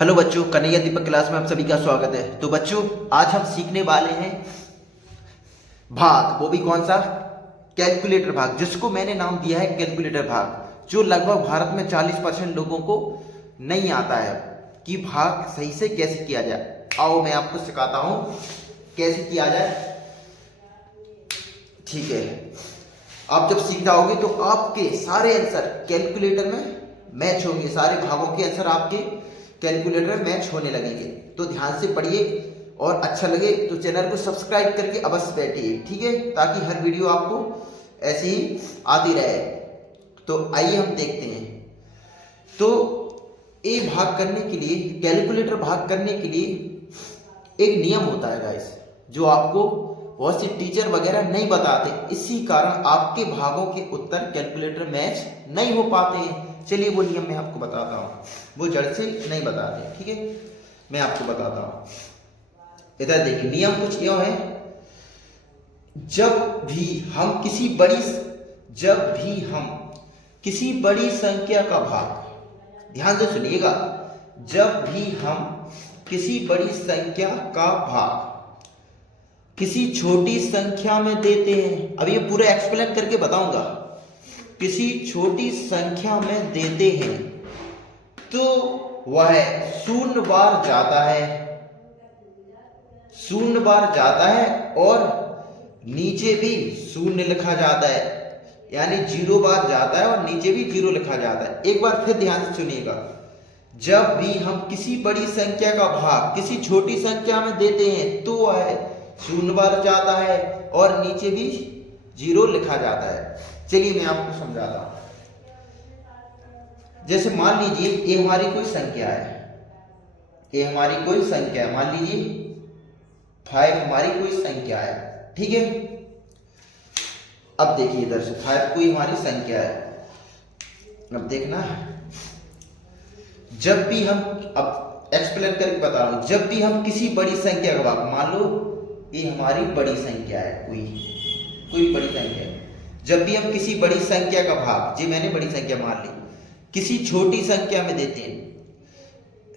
Hello बच्चों, कन्हैया दीपक class में आप सभी का स्वागत है। तो बच्चों, आज हम सीखने वाले हैं भाग, वो भी कौन सा? कैलकुलेटर भाग, जिसको मैंने नाम दिया है कैलकुलेटर भाग, जो लगभग भारत में 40% लोगों को नहीं आता है कि भाग सही से कैसे किया जाए। आओ मैं आपको सिखाता हूँ कैसे किया जाए। ठीक है, आप जब सीख जाओगे तो आपके सारे आंसर कैलकुलेटर में मैच होंगे, सारे भागों के आंसर आपके कैलकुलेटर में मैच होने लगेंगे। तो ध्यान से पढ़िए और अच्छा लगे तो चैनल को सब्सक्राइब करके अवश्य बैठिए, ठीक है, ताकि हर वीडियो आपको ऐसे ही आती रहे। तो आइए हम देखते हैं। तो ए भाग करने के लिए, कैलकुलेटर भाग करने के लिए एक नियम होता है गाइस, जो आपको बहुत से टीचर वगैरह नहीं बताते। इसी कारण आपके भागों के उत्तर कैलकुलेटर मैच नहीं हो पाते हैं। चलिए वो नियम मैं आपको बताता हूँ, वो जड़ से नहीं बताते, ठीक है, मैं आपको बताता हूँ। इधर देखिए, नियम कुछ यह है, जब भी हम किसी बड़ी संख्या का भाग, ध्यान से सुनिएगा, जब भी हम किसी बड़ी संख्या का भाग किसी छोटी संख्या में देते हैं, अब ये पूरा एक्सप्लेन करके बताऊंगा, किसी छोटी संख्या में देते हैं तो वह शून्य बार जाता है और नीचे भी शून्य लिखा जाता है, यानी 0 बार जाता है और नीचे भी 0 लिखा जाता है। एक बार फिर ध्यान से सुनिएगा, जब भी हम किसी बड़ी संख्या का भाग किसी छोटी संख्या में देते हैं तो वह 0 बार जाता है और नीचे भी 0 लिखा जाता है। चलिए मैं आपको समझाता हूं। जैसे मान लीजिए ये हमारी कोई संख्या है, मान लीजिए 5 हमारी कोई संख्या है, ठीक है। अब देखिए इधर से 5 कोई हमारी संख्या है। अब देखना, जब भी हम, अब एक्सप्लेन करके बता रहा हूं, जब भी हम किसी बड़ी संख्या का भाग, मान लो ये हमारी बड़ी संख्या है, कोई बड़ी संख्या है, जब भी हम किसी बड़ी संख्या का भाग, जी मैंने बड़ी संख्या मान ली, किसी छोटी संख्या में देते हैं,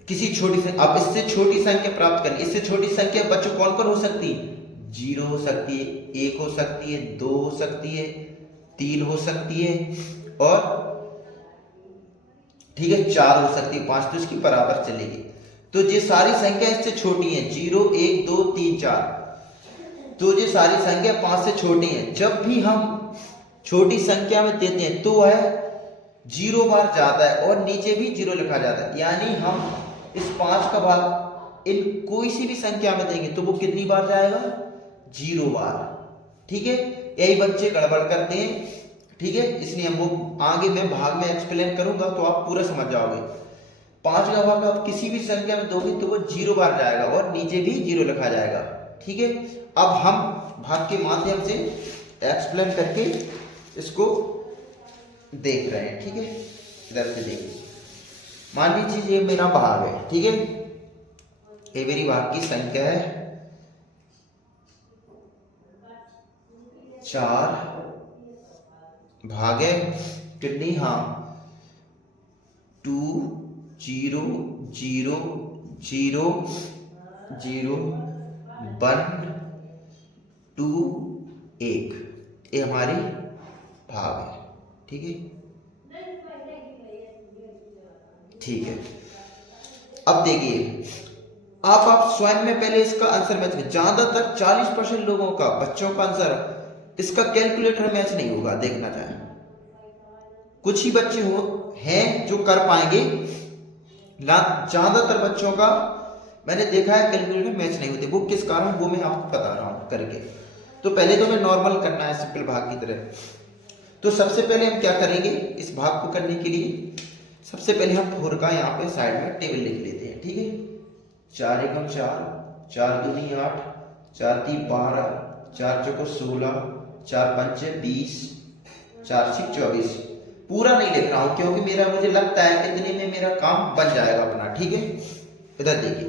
किसी छोटी संख्या, अब इससे छोटी संख्या प्राप्त करनी, इससे छोटी संख्या बच्चों कौन कौन हो सकती है? 0 हो सकती है, 1 हो सकती है, 2 हो सकती है, 3 हो सकती है और ठीक है 4 हो सकती है, 5 तो इसकी बराबर चलेगी। तो ये सारी संख्या इससे छोटी है, 0 1 2 3 4, तो ये सारी संख्या 5 से छोटी है। जब भी हम छोटी संख्या में देते हैं तो वह 0 बार जाता है और नीचे भी 0 लिखा जाता है, यानी हम इस 5 का भाग इन कोई सी भी संख्या में देंगे तो वो कितनी बार जाएगा? 0 बार, ठीक है। यही बच्चे गड़बड़ करते हैं, ठीक है, इसलिए हम वो आगे मैं भाग में एक्सप्लेन करूंगा तो आप पूरा समझ जाओगे। 5 का भाग आप किसी भी संख्या में दोगे तो वो 0 बार जाएगा और नीचे भी 0 लिखा जाएगा, ठीक है। अब हम भाग के माध्यम से एक्सप्लेन करके इसको देख रहे हैं, ठीक है। इधर से देखिए, मान लीजिए ये मेरा भाग है, ठीक है, ये मेरी भाग की संख्या है 4, भाग है कितनी? हाँ 2 0 0 0 0 1 2 1, ये हमारी भाग है, ठीक है, ठीक है। अब देखिए, आप स्वयं में पहले इसका आंसर मैच करें। ज्यादातर 40% लोगों का, बच्चों का आंसर इसका कैलकुलेटर मैच नहीं होगा, देखना चाहें। कुछ ही बच्चे हैं जो कर पाएंगे, ज्यादातर बच्चों का मैंने देखा है कैलकुलेटर मैच नहीं होते। वो किस कारण, वो मैं आपको बता रहा हूं करके। तो पहले तो मैं नॉर्मल करना है सिंपल भाग की तरह। तो सबसे पहले हम क्या करेंगे, इस भाग को करने के लिए सबसे पहले हम 4 का यहाँ पे साइड में टेबल लिख लेते हैं, ठीक है। 4 एकम 4, 4 दूनी 8, 4 3 12, 4 चौको 16, 4 पंचे 20, 4 6 24। पूरा नहीं लिख रहा हूं क्योंकि मुझे लगता है इतने में मेरा काम बन जाएगा अपना, ठीक है। इधर देखिए,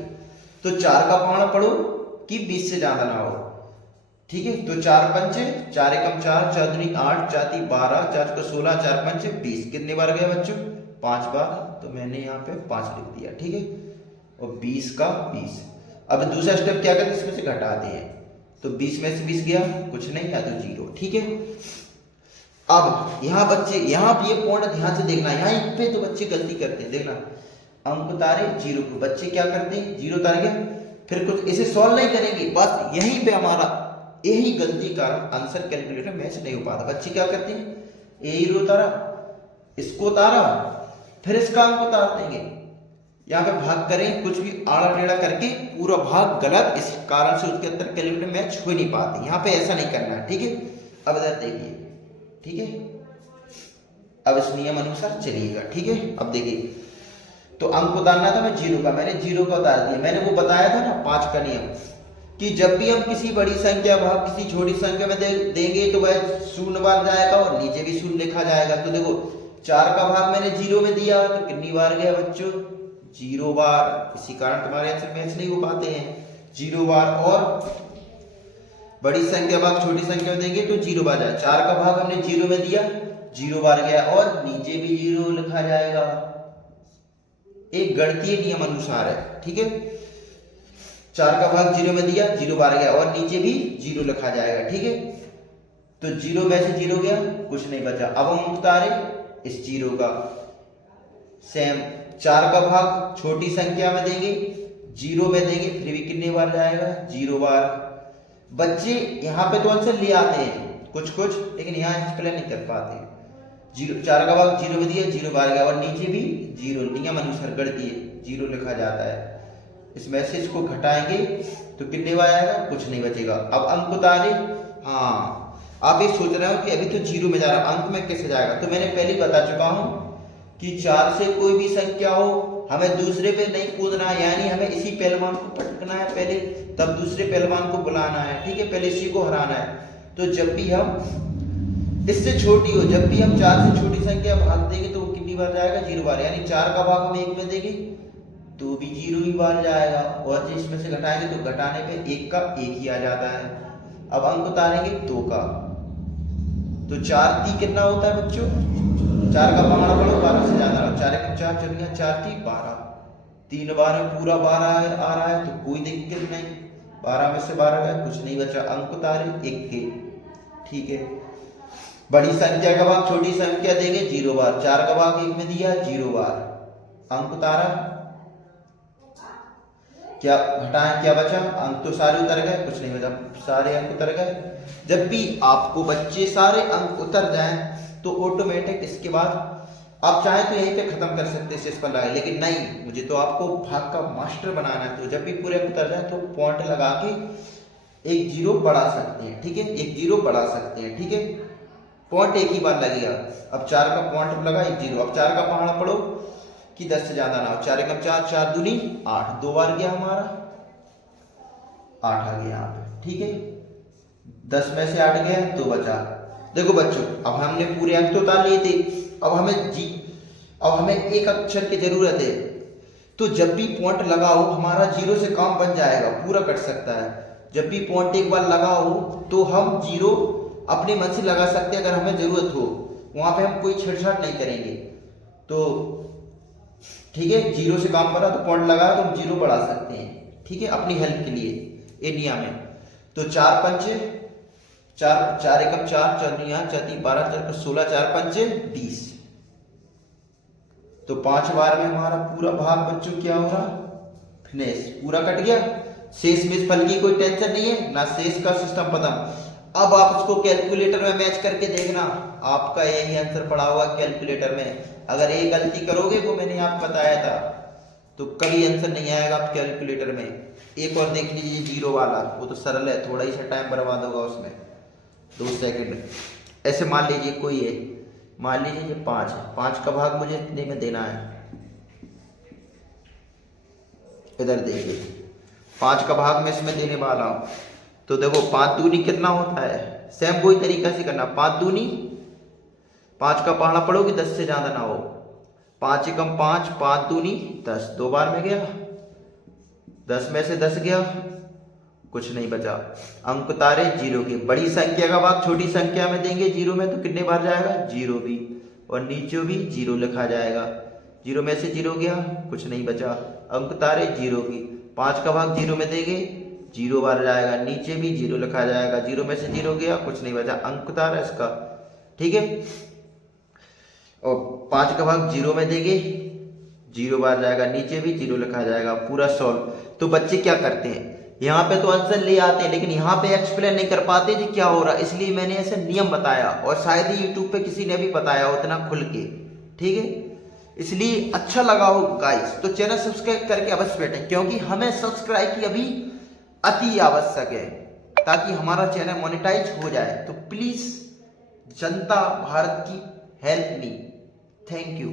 तो 4 का पौना पढ़ो कि 20 से ज्यादा ना हो, ठीक है। तो 4 पंचे 4 एकम 4, 4 दूनी 8, 4 3 12, 4 चौको 16, 4 पंचे 20। कितने बार गया बच्चों? 5 बार, तो मैंने यहाँ पे 5 लिख दिया, ठीक है। और 20 का 20। अब दूसरा स्टेप क्या करते हैं, इसमें से घटाते हैं। तो 20 में से 20 गया, कुछ नहीं, या तो 0। ठीक है। अब यहाँ बच्चे, यहाँ भी ये पॉइंट ध्यान से देखना, यहाँ पे तो बच्चे गलती करते हैं। देखना, अंक उतारे 0 को, बच्चे क्या करते हैं, 0 उतार गया, फिर कुछ इसे सॉल्व नहीं करेंगे, बस यहीं पे हमारा यही गलती का आंसर कैलकुलेटर मैच नहीं हो पाता। बच्चे क्या करते हैं, ए उतारा, इसको उतारा, फिर इसका अंक उतार देंगे। यहाँ पे भाग करें, कुछ भी आड़ा टेढ़ा करके पूरा भाग गलत, इस कारण से उसके अंदर कैलकुलेटर मैच हो नहीं पाते। यहाँ पे ऐसा नहीं करना है। ठीक है। अब इधर देखिए, ठीक है, अब इस नियम अनुसार चलिएगा। ठीक है। अब देखिए, तो अंक उतारना था मैं 0 का, मैंने 0 का उतार दिया। मैंने वो बताया था ना 5 का नियम, कि जब भी हम किसी बड़ी संख्या भाग किसी छोटी संख्या में देंगे तो वह शून्य बार जाएगा और नीचे भी शून्य लिखा जाएगा। तो देखो 4 का भाग मैंने 0 में दिया तो कितनी बार गया बच्चों, 0 बार। इसी कारण तुम्हारे आंसर मैच नहीं हो पाते हैं, 0 बार। और बड़ी संख्या भाग छोटी संख्या में देंगे तो 0 बार जाए। 4 का भाग हमने 0 में दिया, 0 बार गया और नीचे भी 0 लिखा जाएगा। एक गणितीय नियम अनुसार है। ठीक है। 4 का भाग 0 में दिया, 0 बार गया और नीचे भी 0 लिखा जाएगा। ठीक है। तो 0 में से 0 गया, कुछ नहीं बचा। अब हम उतारे इस 0 का, सेम 4 का भाग छोटी संख्या में देंगे, 0 में देंगे, फिर भी कितने बार जाएगा, 0 बार। बच्चे यहाँ पे तो आंसर ले आते हैं कुछ कुछ, लेकिन यहाँ एक्सप्लेन नहीं कर पाते। 4 का भाग 0 में दिया, 0 बार गया और नीचे भी 0, नियम अनुसार गणितीय 0 लिखा जाता है। इस मैसेज को घटाएंगे तो कितने बार आएगा, कुछ नहीं बचेगा। अब अंक उतारे, हाँ आप ये सोच रहे हो कि अभी तो 0 में जा रहा है, अंक में कैसे जाएगा। तो मैंने पहले बता चुका हूं कि 4 से कोई भी संख्या हो, हमें दूसरे पे नहीं कूदना है, यानी हमें इसी पहलवान को पटकना है पहले, तब दूसरे पहलवान को बुलाना है। ठीक है। पहले इसी को हराना है। तो जब भी हम इससे छोटी हो, जब भी हम 4 से छोटी संख्या भाग देंगे तो वो कितनी बार जाएगा, 0 बार। यानी 4 का भाग हम 1 में देंगे तो भी 0 ही बार जाएगा, और इसमें से घटाएंगे तो घटाने पे 1 का 1 ही आ जाता है। अब अंक उतारेंगे 2 का, तो 4 3 कितना होता है बच्चों, 4 का पहाड़ा पढ़ो, 12 से ज्यादा, 4 1 4 चलिए 4 3 12, 3 बार में पूरा 12 आ रहा है तो कोई दिक्कत नहीं, 12 में से 12 गया, कुछ नहीं बचा। अंक उतारे 1 के। ठीक है। बड़ी संख्या का भाग छोटी संख्या देंगे 0 बार, 4 का भाग 1 में दिया 0 बार, अंक उतारा, क्या घटाएं क्या बचा, अंक तो सारे उतर गए, कुछ नहीं बचा, सारे अंक उतर गए। जब भी आपको बच्चे सारे अंक उतर जाएं तो ऑटोमेटिक इसके बाद आप चाहे तो यहीं पे खत्म कर सकते हैं, इस पर लगाए, लेकिन नहीं, मुझे तो आपको भाग का मास्टर बनाना है। तो जब भी पूरे अंक उतर जाए तो पॉइंट लगा के 1 0 बढ़ा सकते हैं। ठीक है। 1 0 बढ़ा सकते हैं। ठीक है। पॉइंट एक ही बार लगेगा। अब 4 का पॉइंट लगा 1 0। अब 4 का पहाड़ा पढ़ो कि 10 से ज्यादा ना हो, 4 1 4, 4 दूनी 8, 2 बार गया हमारा 8 आ गया यहाँ पे। ठीक है। 10 में से 8 गया तो बचा। देखो बच्चों, अब हमने पूरे अंक तो उतार लिए थे, अब हमें एक अक्षर की जरूरत है। तो जब भी पॉइंट लगाओ हमारा 0 से काम बन जाएगा, पूरा कट सकता है। जब भी पॉइंट एक बार लगाओ तो हम 0 अपने मन से लगा सकते हैं, अगर हमें जरूरत हो, वहां पे हम कोई छेड़छाड़ नहीं करेंगे। तो ठीक है, 0 से काम करा तो पॉइंट लगा तो हम 0 बढ़ा सकते हैं। ठीक है, अपनी हेल्प के लिए इंडिया में। तो 4 पंचे 4, 4 एकम 4, 4 यहाँ 4 3 12, 4 16, 4 पंचे 20। तो 5 बार में हमारा पूरा भाग बच्चों क्या हो रहा, फिनिश, पूरा कट गया। शेष में फल की कोई टेंशन नहीं है ना, शेष का सिस्टम खत्म। अब आप उसको कैलकुलेटर में मैच करके देखना, आपका यही आंसर पड़ा हुआ कैलकुलेटर में। अगर ये गलती करोगे वो मैंने आपको बताया था तो कभी आंसर नहीं आएगा आप कैलकुलेटर में। एक और देख लीजिए 0 वाला, वो तो सरल है, थोड़ा ही सा टाइम बर्बाद होगा उसमें, 2 सेकंड। ऐसे मान लीजिए कोई है, मान लीजिए ये 5 है, 5 का भाग मुझे इतने में देना है। इधर देखिए 5 का भाग मैं इसमें देने वाला हूं। तो देखो 5 दूनी कितना होता है, सेम वही तरीका से करना। 5 दूनी 5 का पहाड़ा पढ़ोगे 10 से ज्यादा ना हो, 5 एकम 5, 5 दूनी 10, 2 बार में गया, 10 में से 10 गया, कुछ नहीं बचा। अंक तारे 0 के। बड़ी संख्या का भाग छोटी संख्या में देंगे 0 में तो कितने बार जाएगा, 0 भी, और नीचे भी 0 लिखा जाएगा। 0 में से 0 गया, कुछ नहीं बचा। अंक तारे जीरो की, 5 का भाग जीरो में देंगे, जीरो बार जाएगा, नीचे भी जीरो लिखा जाएगा, जीरो में से जीरो गया, कुछ नहीं बचा, अंक तारा इसका, ठीक है। और 5 का भाग जीरो में देंगे, जीरो बार जाएगा, नीचे भी जीरो लिखा जाएगा, पूरा सॉल्व। तो बच्चे क्या करते हैं, यहाँ पे तो आंसर ले आते हैं लेकिन यहाँ पे एक्सप्लेन नहीं कर पाते जी क्या हो रहा है, इसलिए मैंने ऐसे नियम बताया, और शायद ही यूट्यूब पे किसी ने भी बताया उतना खुल के, ठीक है। इसलिए अच्छा लगा हो गाइस तो चैनल सब्सक्राइब करके अवश्य बैठें, क्योंकि हमें सब्सक्राइब की अभी अति आवश्यक है ताकि हमारा चैनल मोनेटाइज हो जाए। तो प्लीज जनता भारत की हेल्प मी, थैंक यू।